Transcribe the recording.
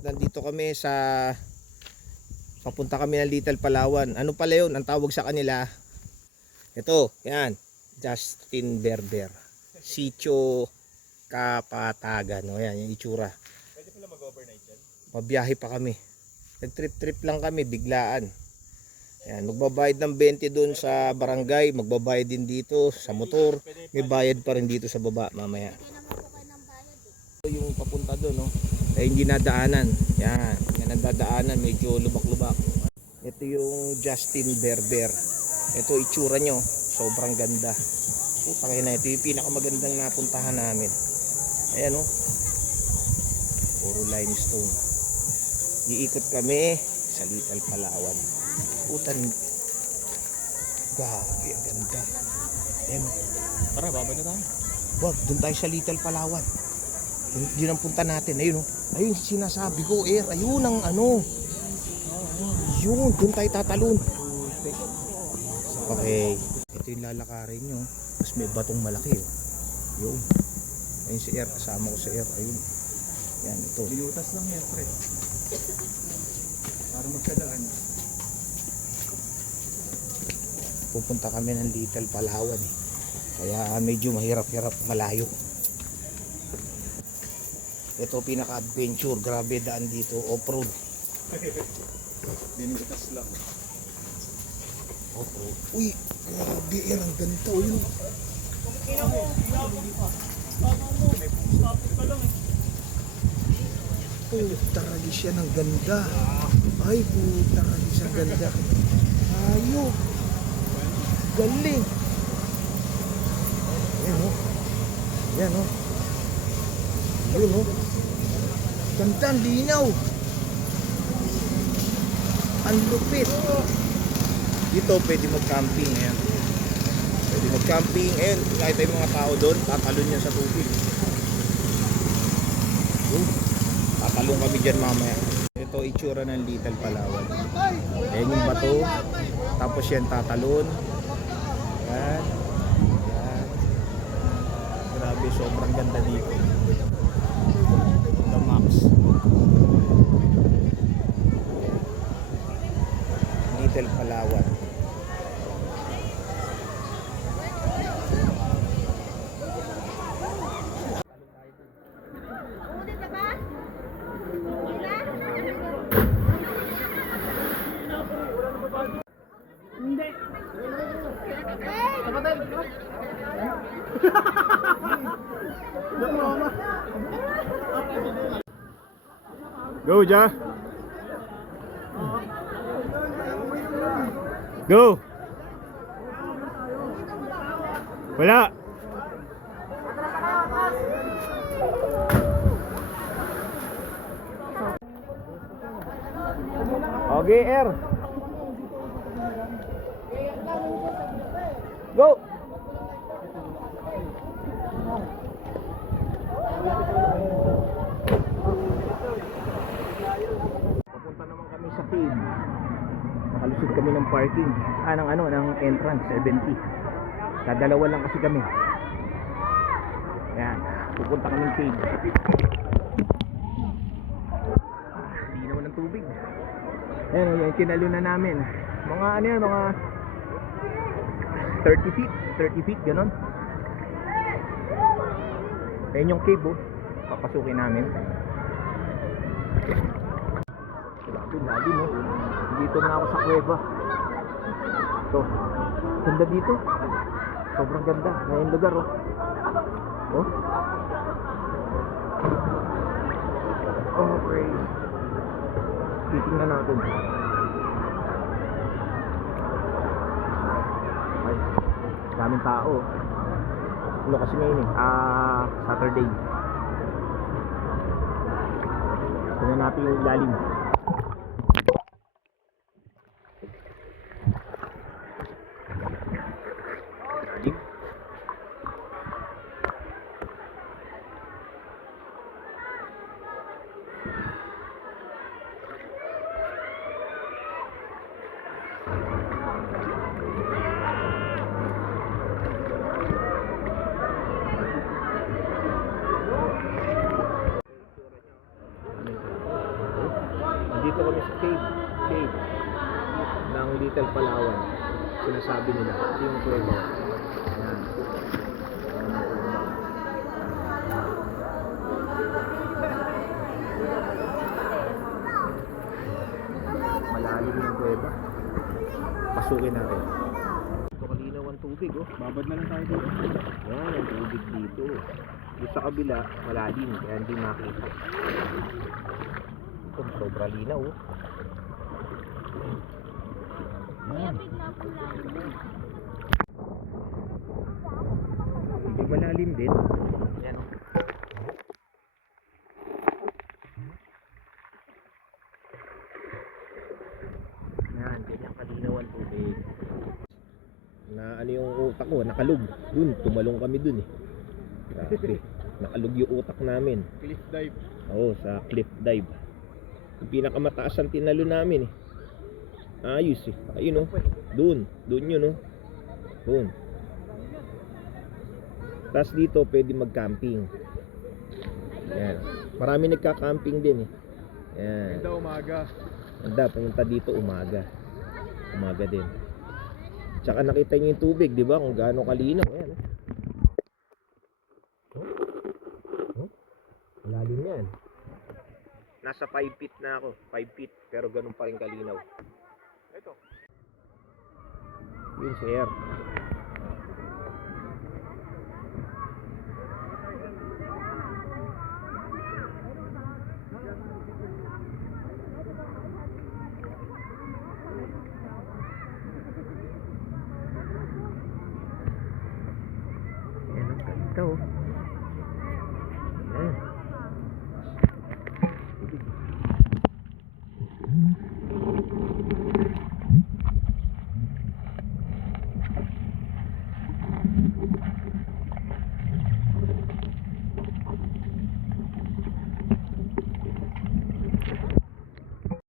nandito kami sa papunta kami ng Little Palawan. Ano pala yun? Ang tawag sa kanila, ito, yan, Justin Berber, Sitio Kapatagan. O yan, yung itsura. Pwede pala mag-overnight dyan? Mabiyahe pa kami. Nag-trip lang kami, biglaan. Yan, magbabayad ng 20 doon sa barangay, magbabayad din dito sa motor, may bayad pa rin dito sa baba mamaya. Yung papunta doon, no? Ay hindi nadaanan. Yan, yan ang dadaanan, medyo lubak-lubak. Ito yung Justin Berber. Ito itsura nyo, sobrang ganda. Putang ina, ito yung pinakamagandang napuntahan namin. Ayan, no? Puro limestone. Iikot kami sa Little Palawan. Putan, grabe, ang ganda. Ayan, Tara, babay na tayo. wag, dun tayo sa Little Palawan. Yun ang punta natin. Ayun, ayun sinasabi ko, ayun ang ano. Yun, dun tayo tatalon. Okay, ito yung lalakarin nyo. Tapos may batong malaki. Yun, ayun si kasama ko si ayun. Yan, ito. Binutas lang yan, pre. Para magkadaan. Pupunta kami ng Little Palawan eh. Kaya medyo mahirap-hirap, malayo. Ito pinaka-adventure, grabe daan dito, off-road. Binutas lang. Off-road. Uy, grabe, ang ganda. Uy, puta ragis yan, ang ganda. Ay, puta ragis, ang ganda. Ayok. Galing. Yan o. Yan o. Yun o. Ganda, ang linaw. Ang lupit. Dito pwede mag-camping. Ayan. Pwede mag-camping. Ayan, nakita yung mga tao doon. Tatalon yan sa tubig. Tatalon kami dyan mamaya. Ito itsura ng Little Palawan. Ayan yung bato. Tapos yan tatalon. Yan. Yan. Grabe, sobrang ganda dito. The max. Little Palawan. Go, Ja. Go. Wala. Okay, Go. Papunta naman kami sa cave. Nakalusot kami ng parking. Ng entrance 70. Kadalawa lang kasi kami. Yan, pupunta kami ng cave. Linaw ng tubig. Ayan, yung kinalunan namin. Mga mga 30 feet, gano'n. Ayan yung cave, papasukin namin. Lalim, dito na ako sa kuweba. Ito, ganda dito. Sobrang ganda. Ngayong lugar, Okay. Titingnan natin. Ay, daming tao. Ano kasi ngayon Saturday. Tingnan natin yung ilalim. Nandito kami sa cave ng Little Palawan. Sinasabi nila, ito yung kuweba. Ayan. Malalim yung kuweba. Pasukin natin. Ito kalinaw ang tubig, oh. Babad na lang tayo dito. Yan ang tubig dito. Yung sa kabila, malalim, kaya hindi makita. Ito, sobra linaw, oh. Yan. Hindi malalim din. Yan, oh. Yan, ganyan kalinaw ang tubig. Na ano yung utak ko, nakalug. Dun, tumalong kami dun eh. Grabe. Nakalug yung utak namin. Cliff dive. Oo, sa cliff dive. Yung pinakamataas ang tinalo namin eh. Ayos eh. Ayun oh. Dun yun oh. Dun. Tapos dito pwede mag-camping. Yan. Marami nagka-camping din eh. Yan. Ganda umaga. Ganda, pumunta dito umaga. Umaga din. Tsaka nakita niyo yung tubig, di ba? Kung gaano kalinaw. Ayan. Oh. Malalim yan. Nasa 5 feet na ako. 5 feet. Pero ganun pa rin kalinaw. Ito. Yun, sir. Yan, ang ganda oh. Yan.